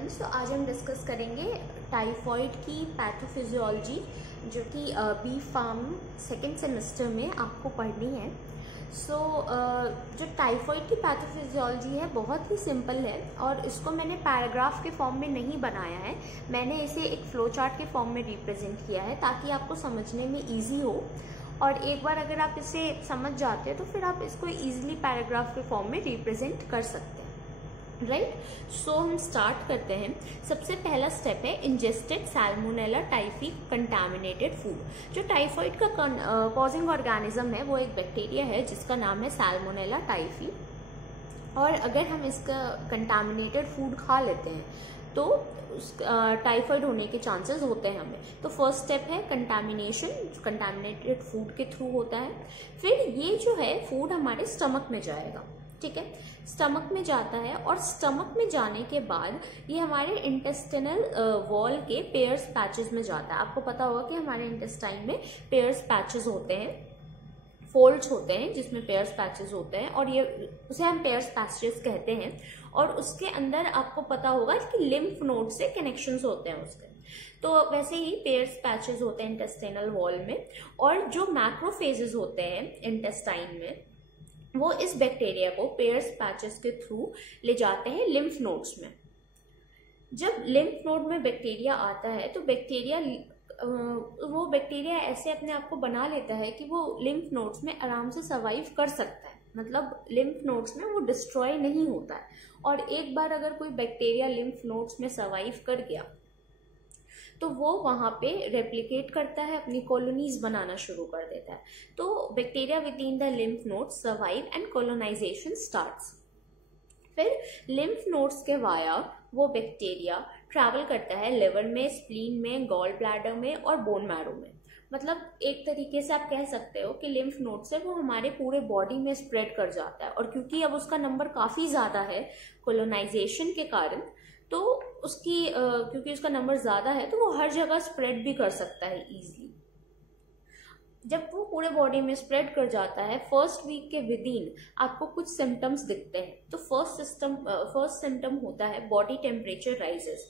Students, तो आज हम डिस्कस करेंगे टाइफॉइड की पैथोफिजियोलॉजी, जो कि बी फार्म सेकेंड सेमेस्टर में आपको पढ़नी है। जो टाइफॉइड की पैथोफिजियोलॉजी है बहुत ही सिंपल है और इसको मैंने पैराग्राफ के फॉर्म में नहीं बनाया है। मैंने इसे एक फ्लो चार्ट के फॉर्म में रिप्रेजेंट किया है ताकि आपको समझने में ईजी हो, और एक बार अगर आप इसे समझ जाते हैं तो फिर आप इसको ईजिली पैराग्राफ के फॉर्म में रिप्रेजेंट कर सकते हैं। राइट, सो हम स्टार्ट करते हैं। सबसे पहला स्टेप है ingested Salmonella typhi contaminated food. जो टाइफॉइड का कॉजिंग ऑर्गेनिज्म है वो एक बैक्टीरिया है जिसका नाम है सैल्मोनेला टाइफी, और अगर हम इसका कंटामिनेटेड फूड खा लेते हैं तो टाइफॉइड होने के चांसेस होते हैं हमें। तो फर्स्ट स्टेप है कंटामिनेशन, कंटामिनेटेड फूड के थ्रू होता है। फिर ये जो है फूड हमारे स्टमक में जाएगा, ठीक है, स्टमक में जाता है, और स्टमक में जाने के बाद ये हमारे इंटेस्टिनल वॉल के पेयर्स पैचेस में जाता है। आपको पता होगा कि हमारे इंटेस्टाइन में पेयर्स पैचेस होते हैं, फोल्ड्स होते हैं जिसमें पेयर्स पैचेस होते हैं, और ये उसे हम पेयर्स पैचेस कहते हैं। और उसके अंदर आपको पता होगा कि लिम्फ नोड से कनेक्शंस होते हैं उसके। तो वैसे ही पेयर्स पैचेस होते हैं इंटेस्टाइनल वॉल में, और जो मैक्रोफेजेस होते हैं इंटेस्टाइन में वो इस बैक्टीरिया को पेयर्स पैचेस के थ्रू ले जाते हैं लिम्फ नोड्स में। जब लिम्फ नोड में बैक्टीरिया आता है तो वो बैक्टीरिया ऐसे अपने आप को बना लेता है कि वो लिम्फ नोड्स में आराम से सर्वाइव कर सकता है, मतलब लिम्फ नोड्स में वो डिस्ट्रॉय नहीं होता है। और एक बार अगर कोई बैक्टीरिया लिम्फ नोड्स में सर्वाइव कर गया तो वो वहाँ पे रेप्लिकेट करता है, अपनी कॉलोनीज बनाना शुरू कर देता है। तो bacteria within the lymph nodes survive and colonization starts. फिर लिम्फ नोड्स के वाया वो बैक्टीरिया ट्रैवल करता है लिवर में, स्प्लीन में, गॉल ब्लैडर में और बोन मैरो में। मतलब एक तरीके से आप कह सकते हो कि लिम्फ नोड से वो हमारे पूरे बॉडी में स्प्रेड कर जाता है, और क्योंकि अब उसका नंबर काफ़ी ज़्यादा है कॉलोनाइजेशन के कारण, तो क्योंकि उसका नंबर ज़्यादा है तो वो हर जगह स्प्रेड भी कर सकता है इजीली। जब वो पूरे बॉडी में स्प्रेड कर जाता है, फर्स्ट वीक के विदिन आपको कुछ सिम्टम्स दिखते हैं। तो फर्स्ट सिम्टम होता है बॉडी टेम्परेचर राइजेस,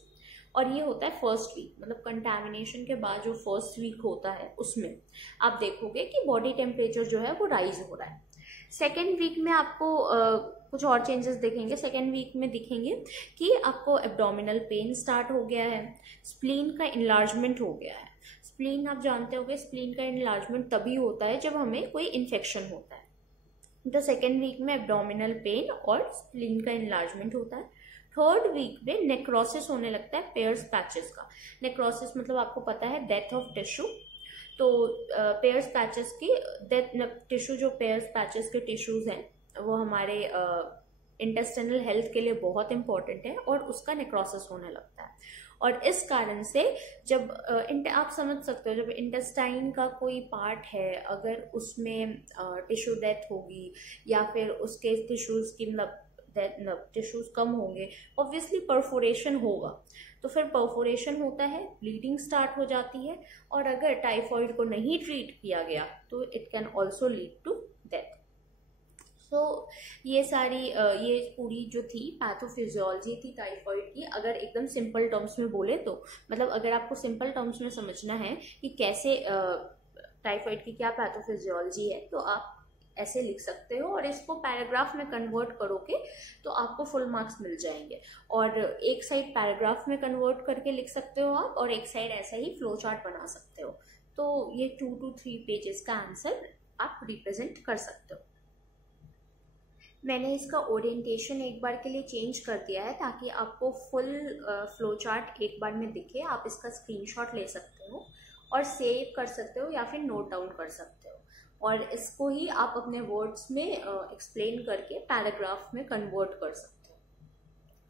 और ये होता है फर्स्ट वीक, मतलब कंटामिनेशन के बाद जो फर्स्ट वीक होता है उसमें आप देखोगे कि बॉडी टेम्परेचर जो है वो राइज हो रहा है। सेकेंड वीक में आपको कुछ और चेंजेस दिखेंगे। सेकेंड वीक में दिखेंगे कि आपको एब्डोमिनल पेन स्टार्ट हो गया है, स्प्लीन का इनलार्जमेंट हो गया है। स्प्लीन आप जानते होंगे, स्प्लीन का इनलार्जमेंट तभी होता है जब हमें कोई इन्फेक्शन होता है। तो सेकेंड वीक में एब्डोमिनल पेन और स्प्लीन का इनलार्जमेंट होता है। थर्ड वीक में नेक्रोसिस होने लगता है पेयर्स पैचेस का। नेक्रोसिस मतलब आपको पता है डेथ ऑफ टिश्यू। तो पेयर्स पैचेस की डेथ, टिश्यू जो पेयर्स पैचेस के टिश्यूज हैं वो हमारे इंटेस्टिनल हेल्थ के लिए बहुत इंपॉर्टेंट है, और उसका नेक्रोसिस होने लगता है। और इस कारण से जब आप समझ सकते हो, जब इंटेस्टाइन का कोई पार्ट है अगर उसमें टिश्यू डेथ होगी या फिर उसके टिश्यूज की टिश्यूज कम होंगे, ऑब्वियसली परफोरेशन होगा। तो फिर परफोरेशन होता है, ब्लीडिंग स्टार्ट हो जाती है, और अगर टाइफॉइड को नहीं ट्रीट किया गया तो it can also lead to death. तो ये पूरी जो थी पैथोफिजियोलॉजी थी टाइफॉइड की। अगर एकदम सिंपल टर्म्स में बोले तो, मतलब अगर आपको सिंपल टर्म्स में समझना है कि कैसे टाइफॉइड की क्या पैथोफिजियोलॉजी है, तो आप ऐसे लिख सकते हो, और इसको पैराग्राफ में कन्वर्ट करोगे तो आपको फुल मार्क्स मिल जाएंगे। और एक साइड पैराग्राफ में कन्वर्ट करके लिख सकते हो आप, और एक साइड ऐसा ही फ्लो चार्ट बना सकते हो। तो ये 2 to 3 पेजेस का आंसर आप रिप्रेजेंट कर सकते हो। मैंने इसका ओरिएंटेशन एक बार के लिए चेंज कर दिया है ताकि आपको फुल फ्लो चार्ट एक बार में दिखे। आप इसका स्क्रीनशॉट ले सकते हो और सेव कर सकते हो या फिर नोट डाउन कर सकते हो, और इसको ही आप अपने वर्ड्स में एक्सप्लेन करके पैराग्राफ में कन्वर्ट कर सकते हो।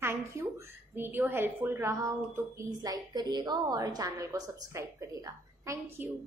Thank you. वीडियो हेल्पफुल रहा हो तो प्लीज़ लाइक करिएगा और चैनल को सब्सक्राइब करिएगा। Thank you.